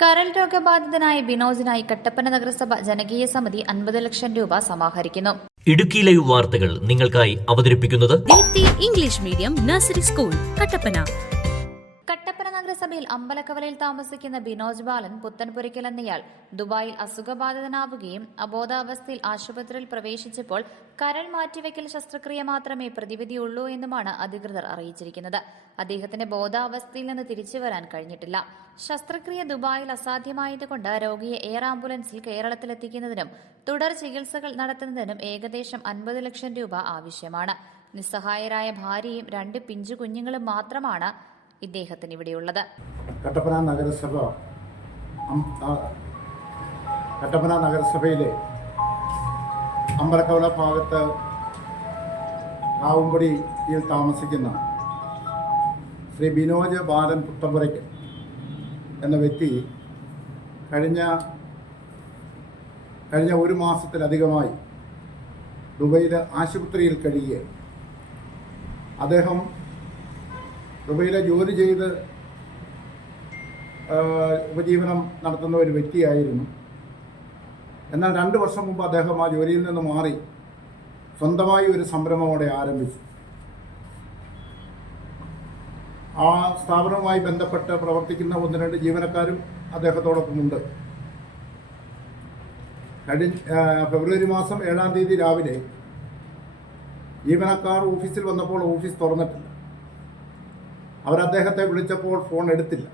കരൾ രോഗബാധിതനായ ബിനോജിനായി കട്ടപ്പന നഗരസഭ ജനകീയ സമിതി 50 ലക്ഷം രൂപ സമാഹരിക്കുന്നു. ഇടുക്കി ലൈവ് വാർത്തകൾ നിങ്ങൾക്കായി അവതരിപ്പിക്കുന്നത് Deepthi English medium nursery school Kattappana. Kattappana നഗരസഭയിൽ അമ്പലക്കവലയിൽ താമസിക്കുന്ന ബിനോജ് ബാലൻ പുത്തൻപുരയ്ക്കൽ എന്നയാൾ ദുബായിൽ അസുഖബാധിതനാവുകയും അബോധാവസ്ഥയിൽ ആശുപത്രിയിൽ പ്രവേശിച്ചപ്പോൾ കരൾ മാറ്റിവെക്കൽ ശസ്ത്രക്രിയ മാത്രമേ പ്രതിവിധിയുള്ളൂ എന്നുമാണ് അധികൃതർ അറിയിച്ചിരിക്കുന്നത്. അദ്ദേഹത്തിന്റെ ബോധാവസ്ഥയിൽ നിന്ന് തിരിച്ചു വരാൻ കഴിഞ്ഞിട്ടില്ല. ശസ്ത്രക്രിയ ദുബായിൽ അസാധ്യമായതുകൊണ്ട് രോഗിയെ എയർ ആംബുലൻസിൽ കേരളത്തിലെത്തിക്കുന്നതിനും തുടർ ചികിത്സകൾ നടത്തുന്നതിനും ഏകദേശം 50 ലക്ഷം രൂപ ആവശ്യമാണ്. നിസ്സഹായരായ ഭാര്യയും 2 പിഞ്ചു കുഞ്ഞുങ്ങളും മാത്രമാണ് ഇദ്ദേഹത്തിന് ഇവിടെയുള്ളത്. കട്ടപ്പന നഗരസഭയിലെ അമ്പലക്കവല ഭാഗത്ത് കാവുംപടിയിൽ താമസിക്കുന്ന ശ്രീ ബിനോജ് ബാലൻ പുത്തമ്പുരയ്ക്കൽ എന്ന വ്യക്തി കഴിഞ്ഞ 1 മാസത്തിലധികമായി ദുബൈയിലെ ആശുപത്രിയിൽ കഴിയുകയാണ്. അദ്ദേഹം ദുബൈയിലെ ജോലി ചെയ്ത് ഉപജീവനം നടത്തുന്ന ഒരു വ്യക്തിയായിരുന്നു. എന്നാൽ 2 വർഷം മുമ്പ് അദ്ദേഹം ആ ജോലിയിൽ നിന്ന് മാറി സ്വന്തമായി ഒരു സംരംഭം അവിടെ ആരംഭിച്ചു. ആ സ്ഥാപനവുമായി ബന്ധപ്പെട്ട് പ്രവർത്തിക്കുന്ന 1-2 ജീവനക്കാരും അദ്ദേഹത്തോടൊപ്പമുണ്ട്. ഫെബ്രുവരി മാസം 7-ാം തീയതി രാവിലെ ജീവനക്കാർ ഓഫീസിൽ വന്നപ്പോൾ ഓഫീസ് തുറന്നിട്ടില്ല. അവരദ്ദേഹത്തെ വിളിച്ചപ്പോൾ ഫോൺ എടുത്തില്ല.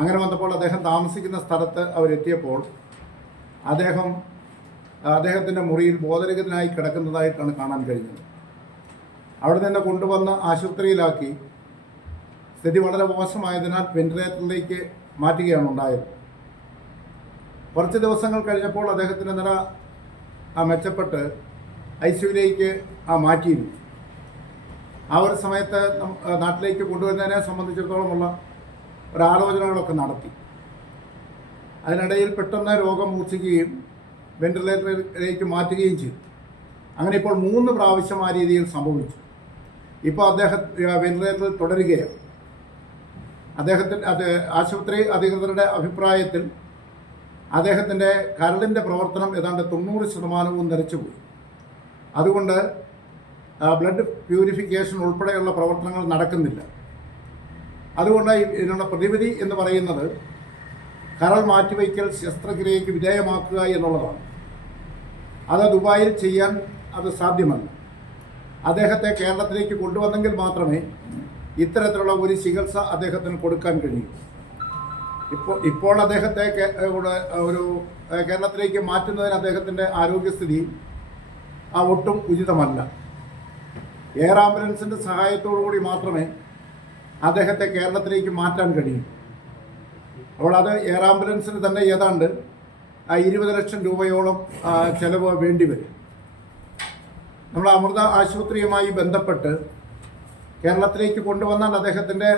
അങ്ങനെ വന്നപ്പോൾ അദ്ദേഹം താമസിക്കുന്ന സ്ഥലത്ത് അവരെത്തിയപ്പോൾ അദ്ദേഹത്തിൻ്റെ മുറിയിൽ ബോധരഹിതനായി കിടക്കുന്നതായിട്ടാണ് കാണാൻ കഴിഞ്ഞത്. അവിടെ നിന്ന് കൊണ്ടുവന്ന് ആശുപത്രിയിലാക്കി. സ്ഥിതി വളരെ മോശമായതിനാൽ വെന്റിലേറ്ററിലേക്ക് മാറ്റുകയാണ് ഉണ്ടായത്. കുറച്ച് ദിവസങ്ങൾ കഴിഞ്ഞപ്പോൾ അദ്ദേഹത്തിൻ്റെ നില മെച്ചപ്പെട്ട് ICUവിലേക്ക് മാറ്റിയിരുന്നു. ആ ഒരു സമയത്ത് നാട്ടിലേക്ക് കൊണ്ടുവരുന്നതിനെ സംബന്ധിച്ചിടത്തോളമുള്ള ഒരാലോചനകളൊക്കെ നടത്തി. അതിനിടയിൽ പെട്ടെന്ന് രോഗം മൂർച്ഛിക്കുകയും വെന്റിലേറ്ററിലേക്ക് മാറ്റുകയും ചെയ്തു. അങ്ങനെ ഇപ്പോൾ 3 പ്രാവശ്യം ആ രീതിയിൽ സംഭവിച്ചു. ഇപ്പോൾ അദ്ദേഹം വെന്റിലേറ്ററിൽ തുടരുകയാണ്. ആശുപത്രി അധികൃതരുടെ അഭിപ്രായത്തിൽ അദ്ദേഹത്തിൻ്റെ കരളിൻ്റെ പ്രവർത്തനം ഏതാണ്ട് 90% നിലച്ചുപോയി. അതുകൊണ്ട് ബ്ലഡ് പ്യൂരിഫിക്കേഷൻ ഉൾപ്പെടെയുള്ള പ്രവർത്തനങ്ങൾ നടക്കുന്നില്ല. അതുകൊണ്ട് ഇതിനുള്ള പ്രതിവിധി എന്ന് പറയുന്നത് കരൾ മാറ്റിവയ്ക്കൽ ശസ്ത്രക്രിയയ്ക്ക് വിധേയമാക്കുക എന്നുള്ളതാണ്. അത് ദുബായിൽ ചെയ്യാൻ സാധ്യമല്ല. അദ്ദേഹത്തെ കേരളത്തിലേക്ക് കൊണ്ടുവന്നെങ്കിൽ മാത്രമേ ഇത്തരത്തിലുള്ള ഒരു ചികിത്സ അദ്ദേഹത്തിന് കൊടുക്കാൻ കഴിയൂ. ഇപ്പോൾ അദ്ദേഹത്തെ ഒരു കേരളത്തിലേക്ക് മാറ്റുന്നതിന് അദ്ദേഹത്തിൻ്റെ ആരോഗ്യസ്ഥിതി ഒട്ടും ഉചിതമല്ല. എയർ ആംബുലൻസിൻ്റെ സഹായത്തോടു കൂടി മാത്രമേ അദ്ദേഹത്തെ കേരളത്തിലേക്ക് മാറ്റാൻ കഴിയൂ. അപ്പോൾ അത് എയർ ആംബുലൻസിന് തന്നെ ഏതാണ്ട് 20 ലക്ഷം രൂപയോളം ചെലവ് വേണ്ടിവരും. നമ്മൾ അമൃത ആശുപത്രിയുമായി ബന്ധപ്പെട്ട് കേരളത്തിലേക്ക് കൊണ്ടുവന്നാൽ അദ്ദേഹത്തിൻ്റെ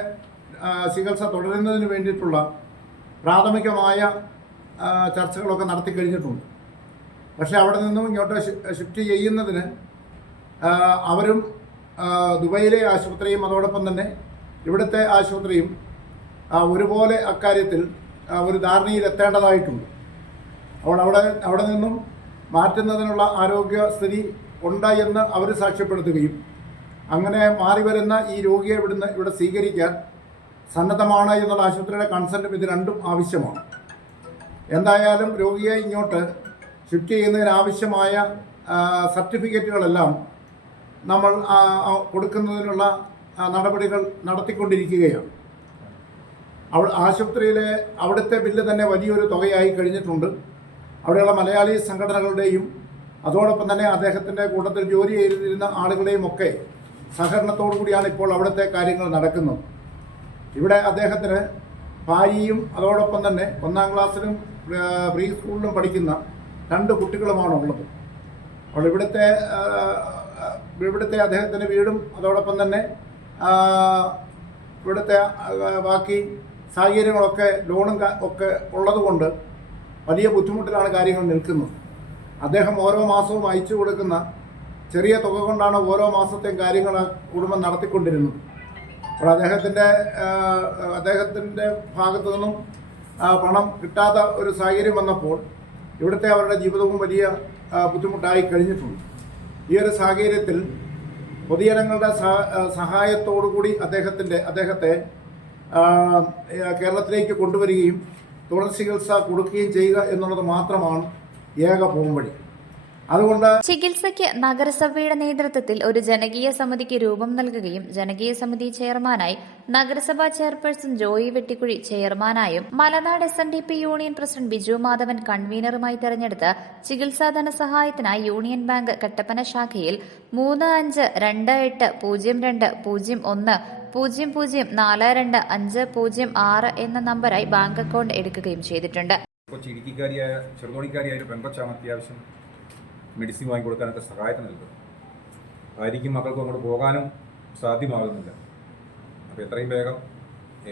ചികിത്സ തുടരുന്നതിന് വേണ്ടിയിട്ടുള്ള പ്രാഥമികമായ ചർച്ചകളൊക്കെ നടത്തി കഴിഞ്ഞിട്ടുണ്ട്. പക്ഷേ അവിടെ നിന്നും ഇങ്ങോട്ട് ഷിഫ്റ്റ് ചെയ്യുന്നതിന് അവരും ദുബൈയിലെ ആശുപത്രിയും അതോടൊപ്പം തന്നെ ഇവിടുത്തെ ആശുപത്രിയും ഒരുപോലെ അക്കാര്യത്തിൽ ഒരു ധാരണയിലെത്തേണ്ടതായിട്ടുണ്ട്. അപ്പോൾ അവിടെ നിന്നും മാറ്റുന്നതിനുള്ള ആരോഗ്യസ്ഥിതി ഉണ്ടായെന്ന് അവർ സാക്ഷ്യപ്പെടുത്തുകയും അങ്ങനെ മാറി വരുന്ന ഈ രോഗിയെ ഇവിടെ സ്വീകരിക്കാൻ സന്നദ്ധമാണ് എന്നുള്ള ആശുപത്രിയുടെ കൺസെൻറ്റും ഇത് രണ്ടും ആവശ്യമാണ്. എന്തായാലും രോഗിയെ ഇങ്ങോട്ട് ഷിഫ്റ്റ് ചെയ്യുന്നതിനാവശ്യമായ സർട്ടിഫിക്കറ്റുകളെല്ലാം നമ്മൾ കൊടുക്കുന്നതിനുള്ള നടപടികൾ നടത്തിക്കൊണ്ടിരിക്കുകയാണ്. ആശുപത്രിയിലെ അവിടുത്തെ ബില്ല് തന്നെ വലിയൊരു തുകയായി കഴിഞ്ഞിട്ടുണ്ട്. അവിടെയുള്ള മലയാളി സംഘടനകളുടെയും അതോടൊപ്പം തന്നെ അദ്ദേഹത്തിൻ്റെ കൂട്ടത്തിൽ ജോലി ചെയ്തിരുന്ന ആളുകളുടെയും ഒക്കെ സഹകരണത്തോടു കൂടിയാണ് ഇപ്പോൾ അവിടുത്തെ കാര്യങ്ങൾ നടക്കുന്നത്. ഇവിടെ അദ്ദേഹത്തിന് ഭാര്യയും അതോടൊപ്പം തന്നെ 1-ാം ക്ലാസ്സിലും പ്രീ സ്കൂളിലും പഠിക്കുന്ന 2 കുട്ടികളുമാണ് ഉള്ളത്. അപ്പോൾ ഇവിടുത്തെ അദ്ദേഹത്തിൻ്റെ വീടും അതോടൊപ്പം തന്നെ ഇവിടുത്തെ ബാക്കി സാഹചര്യങ്ങളൊക്കെ ലോണും ഒക്കെ ഉള്ളതുകൊണ്ട് വലിയ ബുദ്ധിമുട്ടിലാണ് കാര്യങ്ങൾ നിൽക്കുന്നത്. അദ്ദേഹം ഓരോ മാസവും അയച്ചു കൊടുക്കുന്ന ചെറിയ തുക കൊണ്ടാണ് ഓരോ മാസത്തെയും കാര്യങ്ങൾ കുടുംബം നടത്തിക്കൊണ്ടിരുന്നത്. അപ്പോൾ അദ്ദേഹത്തിൻ്റെ ഭാഗത്തു നിന്നും പണം കിട്ടാത്ത ഒരു സാഹചര്യം വന്നപ്പോൾ ഇവിടുത്തെ അവരുടെ ജീവിതവും വലിയ ബുദ്ധിമുട്ടായി കഴിഞ്ഞിട്ടുണ്ട്. ഈ ഒരു സാഹചര്യത്തിൽ പൊതുജനങ്ങളുടെ സഹായത്തോടുകൂടി അദ്ദേഹത്തെ കേരളത്തിലേക്ക് കൊണ്ടുവരികയും തുടർ ചികിത്സ കൊടുക്കുകയും ചെയ്യുക എന്നുള്ളത് മാത്രമാണ് ഏക പോംവഴി. അതുകൊണ്ട് ചികിത്സയ്ക്ക് നഗരസഭയുടെ നേതൃത്വത്തിൽ ഒരു ജനകീയ സമിതിക്ക് രൂപം നൽകുകയും ജനകീയ സമിതി ചെയർമാനായി നഗരസഭാ ചെയർപേഴ്സൺ ജോയി വെട്ടിക്കുഴി ചെയർമാനായും Malanad SNDP union president Biju Madhavan കൺവീനറുമായി തെരഞ്ഞെടുത്ത് ചികിത്സാ ധനസഹായത്തിനായി യൂണിയൻ ബാങ്ക് കട്ടപ്പന ശാഖയിൽ 35220100425006 എന്ന നമ്പറായി ബാങ്ക് അക്കൗണ്ട് എടുക്കുകയും ചെയ്തിട്ടുണ്ട്. ഇടുക്കിക്കാരിയായ ചെറുതോണിക്കാരിയായ ഒരു പെൺകൊച്ചാണ് അത്യാവശ്യം മെഡിസിൻ വാങ്ങിക്കൊടുക്കാനൊക്കെ സഹായത്തിന് നൽകുന്നത്. ഭാര്യയ്ക്കും മക്കൾക്കും അങ്ങോട്ട് പോകാനും സാധ്യമാകുന്നില്ല. അപ്പോൾ എത്രയും വേഗം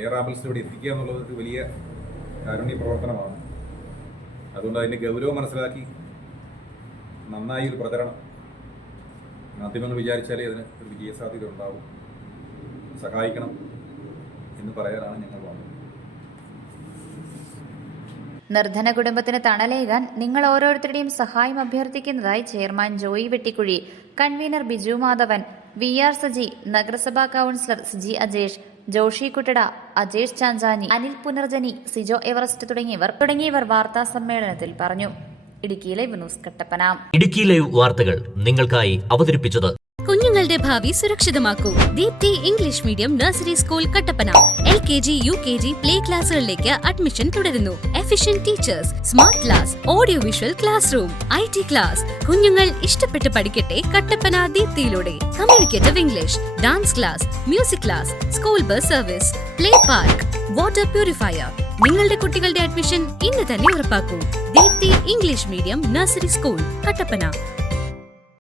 എയർ ആംബുലൻസിലൂടെ എത്തിക്കുക എന്നുള്ളത് ഒരു വലിയ കാരുണ്യ പ്രവർത്തനമാണ്. അതുകൊണ്ട് അതിൻ്റെ ഗൗരവം മനസ്സിലാക്കി നന്നായി ഒരു പ്രചരണം മാധ്യമങ്ങൾ വിചാരിച്ചാലേ അതിന് ഒരു വിജയസാധ്യത ഉണ്ടാവും. സഹായിക്കണം എന്ന് പറയാനാണ് ഞങ്ങൾ വന്നത്. നിർധന കുടുംബത്തിന് തണലേകാൻ നിങ്ങൾ ഓരോരുത്തരുടെയും സഹായം അഭ്യർത്ഥിക്കുന്നതായി chairman Joy Vettikuzhi, convener Biju Madhavan, VR Saji, നഗരസഭാ കൌൺസിലർ സിജി അജേഷ്, ജോഷി കുട്ടട, അജേഷ് ചാഞ്ചാനി, അനിൽ പുനർജനി, സിജോ എവറസ്റ്റ് തുടങ്ങിയവർ വാർത്താ സമ്മേളനത്തിൽ പറഞ്ഞു. Idukki live news Kattappana. Idukki live വാർത്തകൾ നിങ്ങൾക്കായി അവതരിപ്പിച്ചത് കുഞ്ഞുങ്ങളുടെ ഭാവി സുരക്ഷിതമാക്കൂ. Deepthi English medium nursery school Kattappana. LKG, UKG play ക്ലാസുകളിലേക്ക് അഡ്മിഷൻ തുടരുന്നു. Efficient teachers, smart class, audio visual class room, IT class. കുഞ്ഞുങ്ങൾ ഇഷ്ടപ്പെട്ട് പഠിക്കട്ടെ കട്ടപ്പന ദീപ്തിയിലൂടെ. Communicative English, dance class, music class, school bus service, play park, water purifier. നിങ്ങളുടെ കുട്ടികളുടെ admission ഇന്ന് തന്നെ ഉറപ്പാക്കൂ. Deepthi English medium nursery school Kattappana.